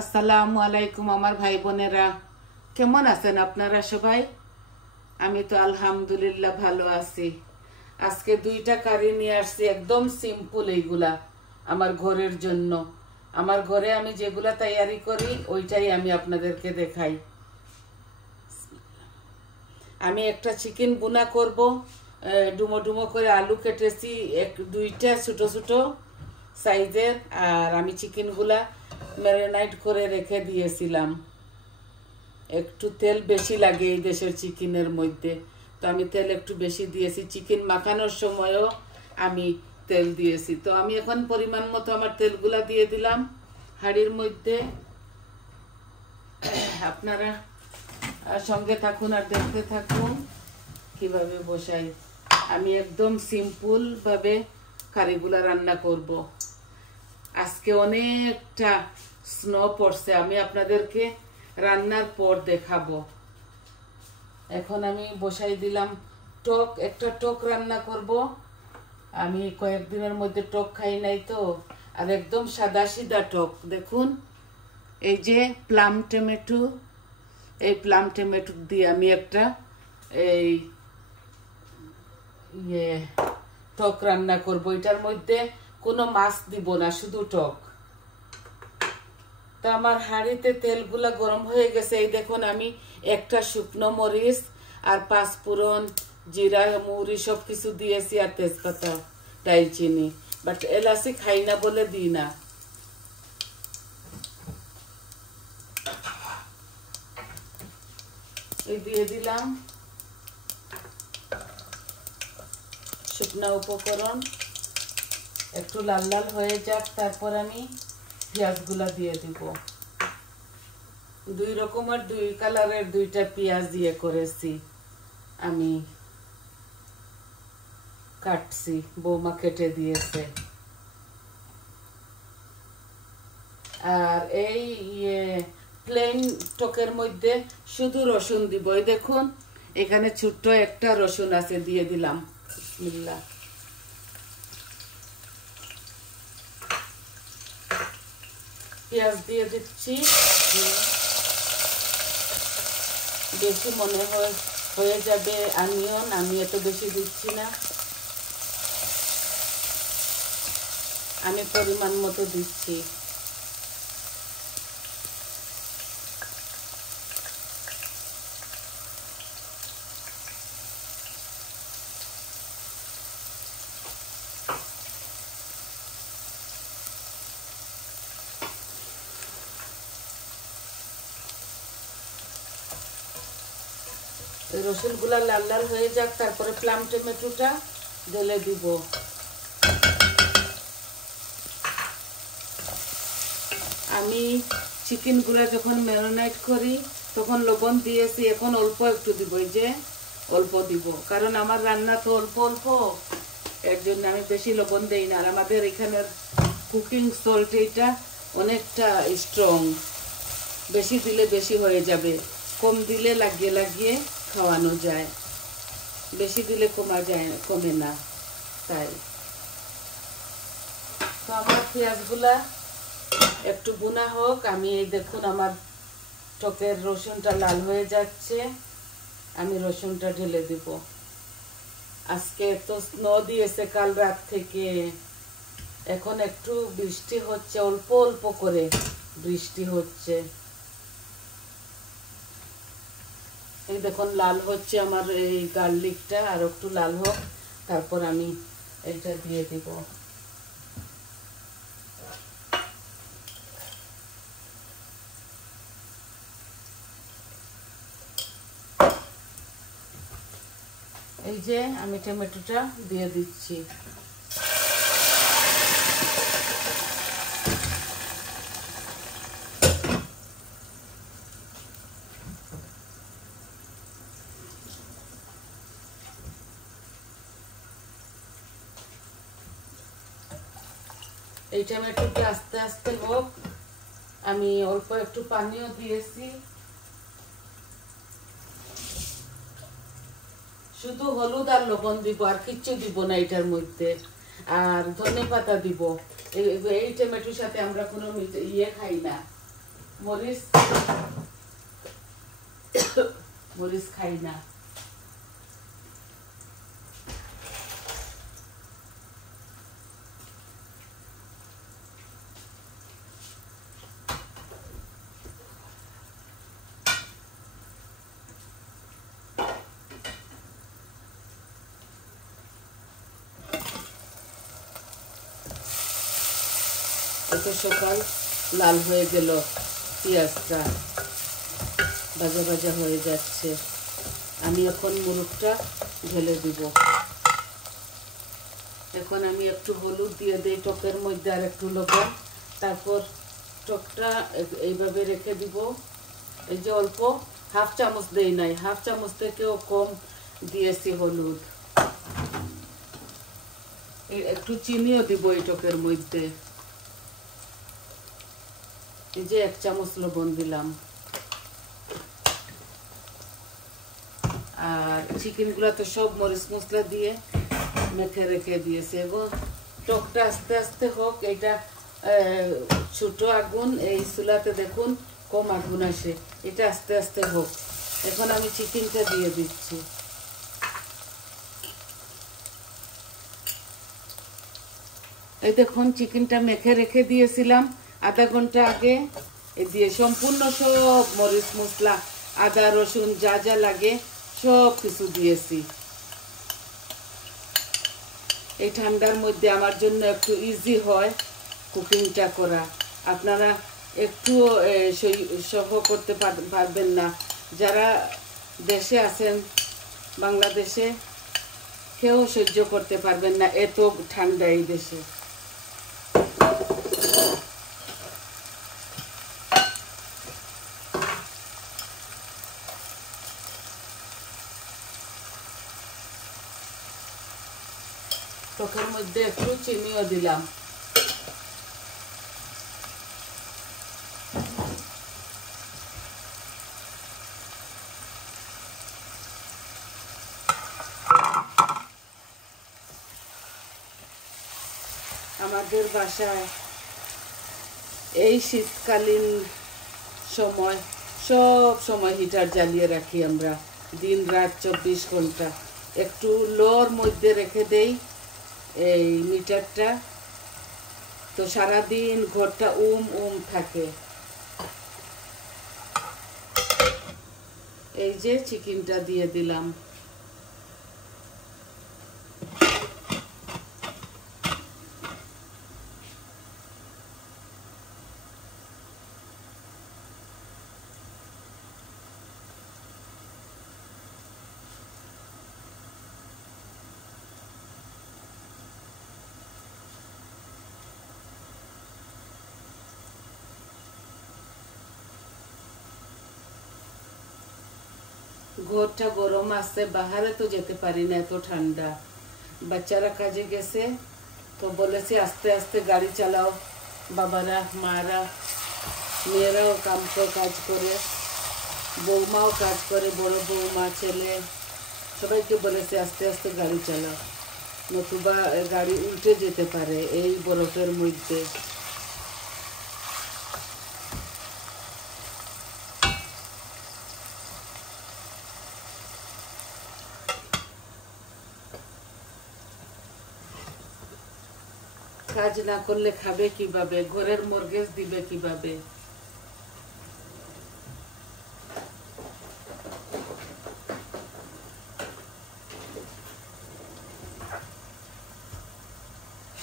আসসালামু আলাইকুম আমার ভাই বোনেরা, কেমন আছেন আপনারা সবাই? আমি তো আলহামদুলিল্লাহ ভালো আছি। আজকে দুইটা কারি নিয়ে আসছি, একদম সিম্পল। এইগুলা আমার ঘরের জন্য, আমার ঘরে আমি যেগুলা তৈরি করি ওইটাই আমি আপনাদেরকে দেখাই। আমি একটা চিকেন বুনা করব, ডুমো ডুমো করে আলু কেটেছি দুইটা ছোট ছোট সাইজের, আর আমি চিকেনগুলা ম্যারিনেট করে রেখে দিয়েছিলাম। একটু তেল বেশি লাগে এই দেশের চিকেনের মধ্যে, তো আমি তেল একটু বেশি দিয়েছি। চিকেন মাখানোর সময়ও আমি তেল দিয়েছি। তো আমি এখন পরিমাণ মতো আমার তেলগুলা দিয়ে দিলাম হাঁড়ির মধ্যে। আপনারা সঙ্গে থাকুন আর দেখতে থাকুন কিভাবে বসাই। আমি একদম সিম্পল ভাবে কারিগুলা রান্না করব। আজকে অনেকটা স্নো পড়ছে, আমি আপনাদেরকে রান্নার পর দেখাবো। এখন আমি বসাই দিলাম টক, একটা টক রান্না করব। আমি কয়েকদিনের মধ্যে টক খাই নাই তো, আর একদম সাদা সিধা টক। দেখুন এই যে প্লাম টমেটো, এই প্লাম টমেটো দিয়ে আমি একটা এই টক রান্না করব। এটার মধ্যে কোনো মাছ দিব না, শুধু টক। তা আমার হাঁড়িতে তেলগুলা গরম হয়ে গেছে। এই দেখুন আমি একটা শুকনো মরিচ আর পাঁচফোড়ন, জিরা, মৌরি সব কিছু দিয়েছি, আর তেজপাতা, দারচিনি। বাট এলাচি খাই না বলে দিই না। এই দিয়ে দিলাম শুকনো উপকরণ, একটু লাল লাল হয়ে যাক, তারপর আমি পেঁয়াজগুলা দিয়ে দিব। দুই রকমের দুই কালারের দুইটা পেঁয়াজ দিয়ে করেছি, আমি কাটছি, বৌমা কেটে দিয়েছে। আর এই প্লেন টকের মধ্যে শুধু রসুন দিব। এই দেখুন এখানে ছোট্ট একটা রসুন আছে, দিয়ে দিলাম। বিসমিল্লাহ। পেঁয়াজ দিয়ে দিচ্ছি, বেশি মনে হয়ে যাবে অনিয়ন, আমি এত বেশি দিচ্ছি না, আমি পরিমাণ মতো দিচ্ছি। রসুনগুলা লাল লাল হয়ে যাক, তারপরে প্লাম টমেটোটা ঢেলে দিব। আমি চিকেনগুলা যখন ম্যারিনেট করি তখন লবণ দিয়েছি, এখন অল্প একটু দিব। এই যে অল্প দিব, কারণ আমার রান্না তো অল্প অল্প, এর জন্য আমি বেশি লবণ দেই না। আর আমাদের এখানের কুকিং সল্ট এটা অনেকটা স্ট্রং, বেশি দিলে বেশি হয়ে যাবে, কম দিলে লাগিয়ে লাগিয়ে খাওয়ানো যায়, বেশি দিলে কমে না। তাই তো আমার পেঁয়াজগুলা একটু বুনা হোক। আমি এই দেখুন আমার টকের রসুনটা লাল হয়ে যাচ্ছে, আমি রসুনটা ঢেলে দিব। আজকে তো স্নো দিয়েছে কাল রাত থেকে, এখন একটু বৃষ্টি হচ্ছে, অল্প অল্প করে বৃষ্টি হচ্ছে। এই দেখুন লাল হচ্ছে আমার এই গার্লিকটা, আর একটু লাল হোক, তারপর আমি এটা দিয়ে দিব। এই যে আমি টমেটোটা দিয়ে দিচ্ছি। এই টমেটোটা আস্তে আস্তে হোক, আমি অল্প একটু পানিও দিয়েছি। শুধু হলুদ আর লবণ দিব, আর কিচ্ছু দিব না এটার মধ্যে। আর ধনে পাতা দিব। এই টমেটোর সাথে আমরা কোনো খাই না, মরিচ মরিচ খাই না। এত সকাল লাল হয়ে গেল, পেঁয়াজটা ভাজা ভাজা হয়ে যাচ্ছে। আমি এখন মুরগটা ঢেলে দিব। এখন আমি একটু হলুদ দিয়ে দিই টকের মধ্যে, আর একটু লবণ। তারপর টকটা এইভাবে রেখে দিব। এই যে অল্প হাফ চামচ দেই নাই, হাফ চামচ থেকেও কম দিয়েছি হলুদ। একটু চিনিও দিব এই টকের মধ্যে। এই যে 1 চামচ লবণ দিলাম। আর চিকেনগুলো তো সব মরিচ মশলা দিয়ে মেখে রেখে দিয়েছে। এবং টকটা আস্তে আস্তে হোক। এটা ছোট আগুন, এই চুলাতে দেখুন কম আগুন আসে। এটা আস্তে আস্তে হোক। এখন আমি চিকেনটা দিয়ে দিচ্ছি। এই দেখুন চিকেনটা মেখে রেখে দিয়েছিলাম আধা ঘন্টা আগে। এই দিয়ে সম্পূর্ণ সব মরিচ মশলা, আদা রসুন যা যা লাগে সব কিছু দিয়েছি। এই ঠান্ডার মধ্যে আমার জন্য একটু ইজি হয় কুকিংটা করা। আপনারা একটু সহ্য করতে পারবেন না। যারা দেশে আছেন, বাংলাদেশে, কেউ সহ্য করতে পারবেন না এত ঠান্ডা এই দেশে। টকের মধ্যে একটু চিনিও দিলাম। আমাদের বাসায় এই শীতকালীন সময় সব সময় হিটার জ্বালিয়ে রাখি আমরা, দিন রাত 24 ঘন্টা। একটু লোর মধ্যে রেখে দেই এই মিটারটা, তো সারাদিন ঘরটা থাকে। এই যে চিকেনটা দিয়ে দিলাম। ঘরটা গরম আছে, বাহারে তো যেতে পারি না, এত ঠান্ডা। বাচ্চারা কাজে গেছে, তো বলেছে আস্তে আস্তে গাড়ি চালাও। বাবারা, মারা, মেয়েরাও কাজ করে, বৌমাও কাজ করে, বড় বৌমা, ছেলে, সবাইকে বলেছে আস্তে আস্তে গাড়ি চালাও, নতুবা গাড়ি উল্টে যেতে পারে এই বরফের মধ্যে। কাজ না করলে খাবে কিভাবে? ঘরের মর্গেজ দিবে কিভাবে?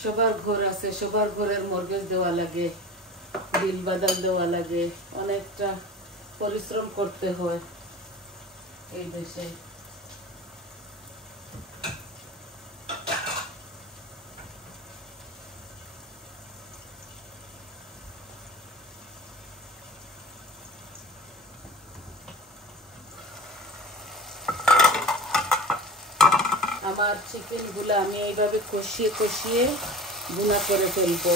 সবার ঘর আছে, সবার ঘরের মর্গেজ দেওয়া লাগে, বিল বাদাল দেওয়া লাগে, অনেকটা পরিশ্রম করতে হয় এই দেশে। আমার চিকেনগুলো আমি এইভাবে কষিয়ে কষিয়ে ভুনা করে ফেলবো।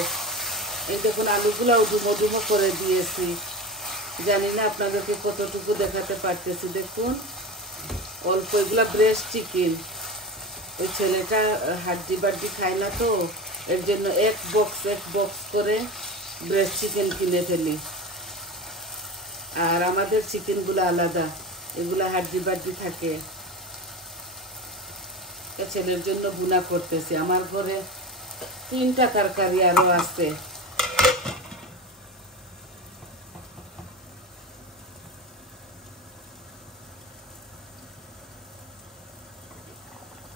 এই দেখুন আলুগুলাও ডুমো ডুমো করে দিয়েছি। জানি না আপনাদেরকে কতটুকু দেখাতে পারতেছি। দেখুন অল্প, এগুলা ব্রেস্ট চিকেন। ওই ছেলেটা হাড্ডি বাড্ডি খায় না, তো এর জন্য এক বক্স করে ব্রেস্ট চিকেন কিনে ফেলি। আর আমাদের চিকেনগুলো আলাদা, এগুলা হাড্ডি বাড্ডি থাকে। ছেলের জন্য বুনা করতেছি। আমার ঘরে 3টা তরকারি আরো আছে।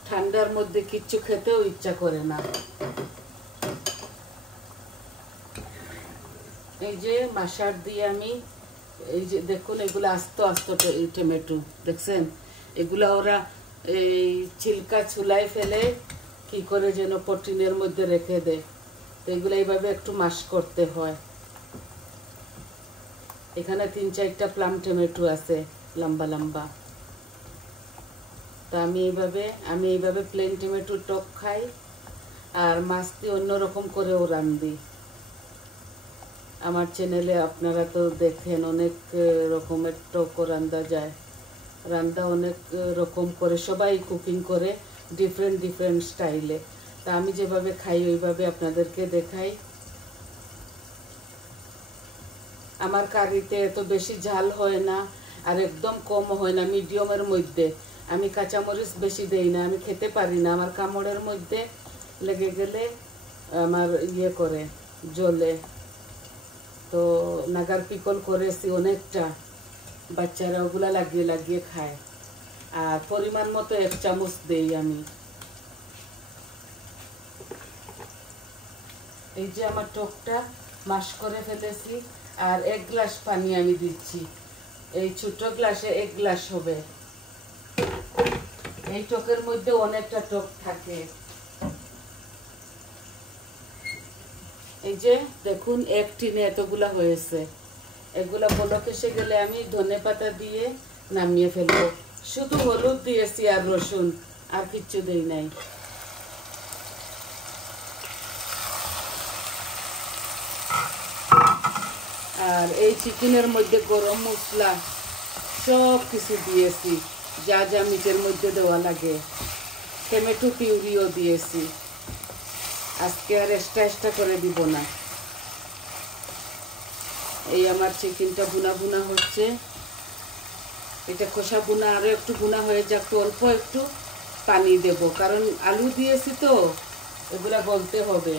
ঠান্ডার মধ্যে কিচ্ছু খেতেও ইচ্ছা করে না। এই যে মাশার দিয়ে আমি, এই যে দেখুন এগুলো আস্তে আস্তে টমেটো দেখছেন, এগুলা ওরা এই ছিলকা ছুলাই ফেলে কি করে যেন পটিনের মধ্যে রেখে দেয়। তো এগুলো এইভাবে একটু মাশ করতে হয়। এখানে 3-4টা প্লাম টমেটো আছে লম্বা লম্বা। তো আমি এইভাবে প্লেন টমেটো টক খাই, আর মাছ দিয়ে অন্যরকম করেও রান্ধি। আমার চ্যানেলে আপনারা তো দেখেন অনেক রকমের টকও রান্ধা যায়, রান্না অনেক রকম করে সবাই কুকিং করে ডিফারেন্ট স্টাইলে। তা আমি যেভাবে খাই ওইভাবে আপনাদেরকে দেখাই। আমার কারিতে এত বেশি ঝাল হয় না, আর একদম কম হয় না, মিডিয়ামের মধ্যে। আমি কাঁচামরিচ বেশি দেই না, আমি খেতে পারি না, আমার কামড়ের মধ্যে লেগে গেলে আমার ইয়ে করে, জ্বলে। তো নাগার পিকল করেছি অনেকটা, বাচ্চারা ওগুলা লাগিয়ে লাগিয়ে খায়। আর পরিমাণ মতো 1 চামচ দেই আমি। এই যে আমার টকটা মাশ করে ফেলেছি, আর 1 গ্লাস পানি আমি দিচ্ছি। এই ছোট গ্লাসে 1 গ্লাস হবে। এই টকের মধ্যে অনেকটা টক থাকে। এই যে দেখুন 1 টিনে এতগুলা হয়েছে। এগুলা বলক এসে গেলে আমি ধনেপাতা দিয়ে নামিয়ে ফেলবো। শুধু হলুদ দিয়েছি আর রসুন, আর কিচ্ছু দেই নাই। আর এই চিকেনের মধ্যে গরম মশলা সব কিছু দিয়েছি, যা যা মিটের মধ্যে দেওয়া লাগে। টমেটো পিউরিও দিয়েছি। আজকে আর এক্সট্রা করে দিব না। এই আমার চিকেনটা বুনা বুনা হচ্ছে। এটা কষা বুনা, আরো একটু বুনা হয়ে যাক, তো অল্প একটু পানি দেব, কারণ আলু দিয়েছি তো এগুলা গলতে হবে।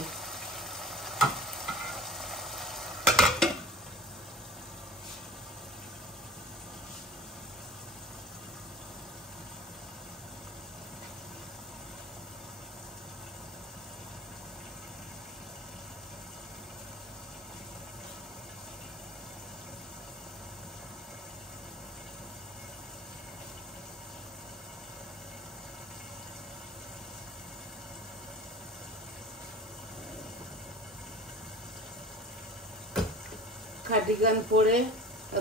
খাটিগান পরে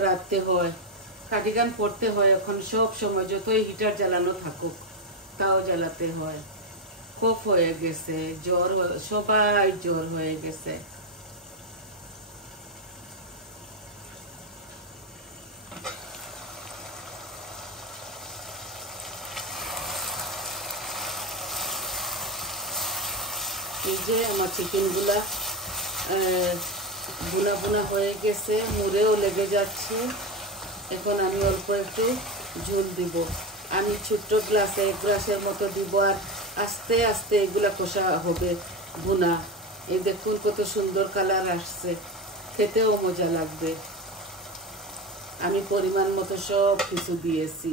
রাখতে হয়, খাটিগান পড়তে হয় এখন সব সময়, যতই হিটার জ্বালানো থাকুক তাও জ্বালাতে হয়। কফ হয়ে গেছে, জ্বর, সবাই জ্বর হয়ে গেছে। এই যে আমার চিকেনগুলা বুনা বুনা হয়ে গেছে, মুড়েও লেগে যাচ্ছে। এখন আমি অল্প একটু ঝোল দিব। আমি ছোট্ট গ্লাসে 1 গ্লাসের মতো দিব, আর আস্তে আস্তে এগুলা কষা হবে বুনা। এই দেখুন কত সুন্দর কালার আসছে, খেতেও মজা লাগবে। আমি পরিমাণ মতো সব কিছু দিয়েছি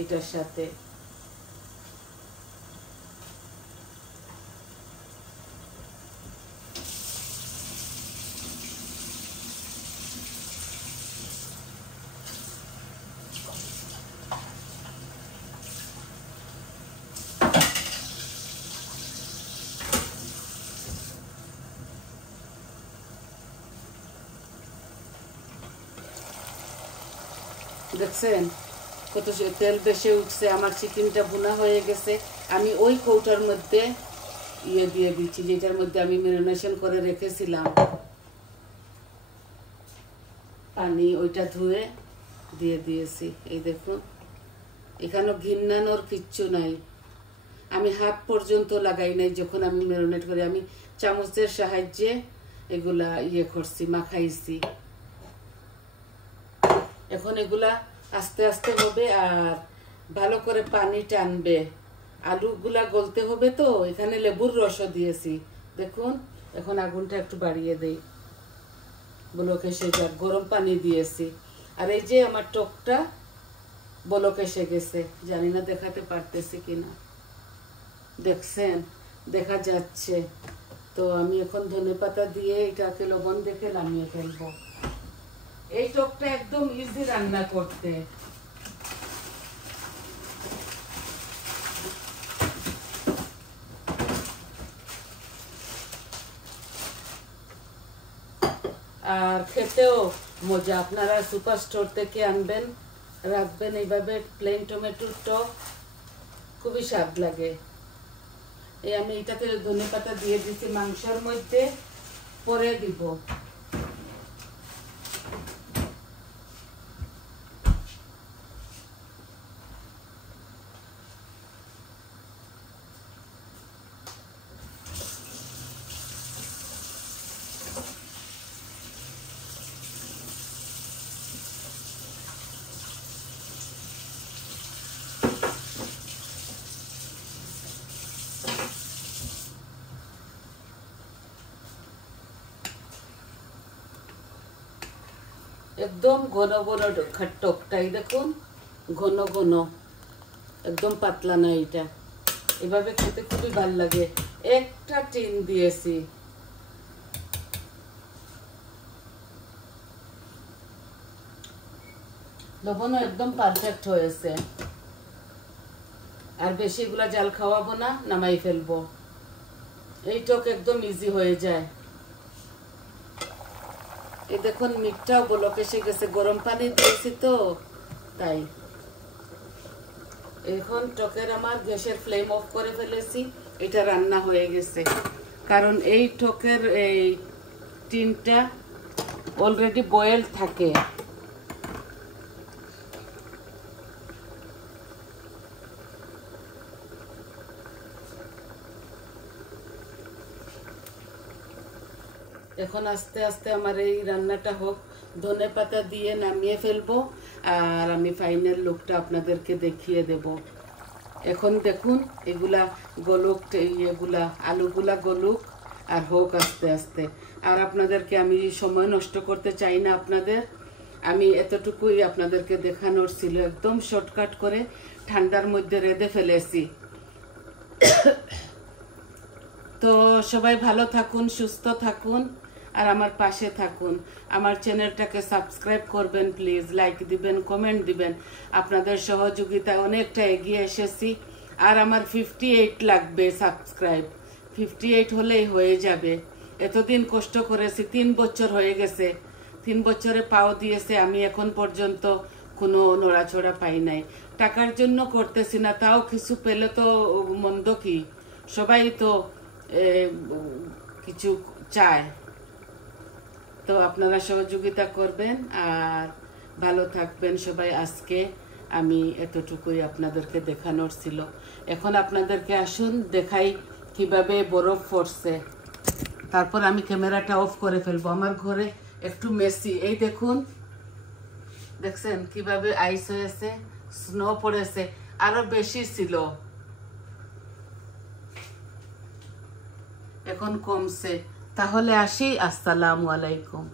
এটার সাথে। দেখছেন কত তেল বেশি উঠছে, আমার চিকেনটা ভুনা হয়ে গেছে। আমি ওই কৌটার মধ্যে ইয়ে দিয়ে দিচ্ছি, যেটার মধ্যে আমি ম্যারিনেশন করে রেখেছিলাম পানি, ওইটা ধুয়ে দিয়ে দিয়েছি। এই দেখুন এখানে ঘিন্নানোর কিচ্ছু নাই। আমি হাত পর্যন্ত লাগাই নাই যখন আমি ম্যারিনেট করি, আমি চামচের সাহায্যে এগুলা ইয়ে করছি, মাখাইছি। এখন এগুলা আস্তে আস্তে হবে আর ভালো করে পানি টানবে। আলুগুলা গলতে হবে তো, এখানে লেবুর রসও দিয়েছি। দেখুন এখন আগুনটা একটু বাড়িয়ে দেই, বলক এসে যাক। গরম পানি দিয়েছি। আর এই যে আমার টকটা বলক এসে গেছে, জানি না দেখাতে পারতেছি কিনা, দেখছেন? দেখা যাচ্ছে। তো আমি এখন ধনেপাতা দিয়ে এটাকে লবণ দেখে নামিয়ে ফেলবো। এই টকটা একদম ইজি রান্না করতে। আর খেতেও মজা। আপনারা সুপার স্টোর থেকে আনবেন, রাখবেন এইভাবে। প্লেন টমেটোর টক খুবই স্বাদ লাগে। এই আমি এটাতে ধনেপাতা দিয়ে দিচ্ছি, মাংসের মধ্যে পরে দিব। একদম ঘন ঘন টকটাই দেখুন, ঘন ঘন, একদম পাতলা না। এটা এভাবে খেতে খুবই ভালো লাগে। একটা টিন দিয়েছি। লবণও একদম পারফেক্ট হয়েছে। আর বেশি এগুলা জাল খাওয়াবো না, নামাই ফেলবো। এই টক একদম ইজি হয়ে যায়। এই দেখুন মিটটাও বলক এসে গেছে, গরম পানি দিয়েছি তো তাই। এখন টকের আমার গ্যাসের ফ্লেম অফ করে ফেলেছি। এটা রান্না হয়ে গেছে, কারণ এই টকের এই টিনটা অলরেডি বয়েল থাকে। এখন আস্তে আস্তে আমার এই রান্নাটা হোক। ধনেপাতা দিয়ে নামিয়ে ফেলবো আর আমি ফাইনাল লুকটা আপনাদেরকে দেখিয়ে দেব। এখন দেখুন এগুলা গলুক, এগুলা আলুগুলা গলুক আর হোক আস্তে আস্তে। আর আপনাদেরকে আমি সময় নষ্ট করতে চাই না আপনাদের। আমি এতটুকুই আপনাদেরকে দেখানোর ছিল, একদম শর্টকাট করে ঠান্ডার মধ্যে রেঁধে ফেলেছি। তো সবাই ভালো থাকুন, সুস্থ থাকুন আর আমার পাশে থাকুন। আমার চ্যানেলটাকে সাবস্ক্রাইব করবেন প্লিজ, লাইক দিবেন, কমেন্ট দিবেন। আপনাদের সহযোগিতা অনেকটা এগিয়ে এসেছি। আর আমার 58 লাগবে সাবস্ক্রাইব। 58 হলেই হয়ে যাবে। এতদিন কষ্ট করেছি, 3 বছর হয়ে গেছে। 3 বছরে পাও দিয়েছে, আমি এখন পর্যন্ত কোনো নড়াচড়া পাই নাই। টাকার জন্য করতেছি না, তাও কিছু পেলে তো মন্দ কি, সবাই তো কিছু চায়। তো আপনারা সহযোগিতা করবেন আর ভালো থাকবেন সবাই। আজকে আমি এতটুকুই আপনাদেরকে দেখানোর ছিল। এখন আপনাদেরকে আসুন দেখাই কিভাবে বরফ পড়ছে। তারপর আমি ক্যামেরাটা অফ করে ফেলবো। আমার ঘরে একটু মেসি। এই দেখুন, দেখছেন কিভাবে আইস হয়েছে, স্নো পড়েছে। আরো বেশি ছিল, এখন কমছে। তাহলে আসি, আসসালামু আলাইকুম।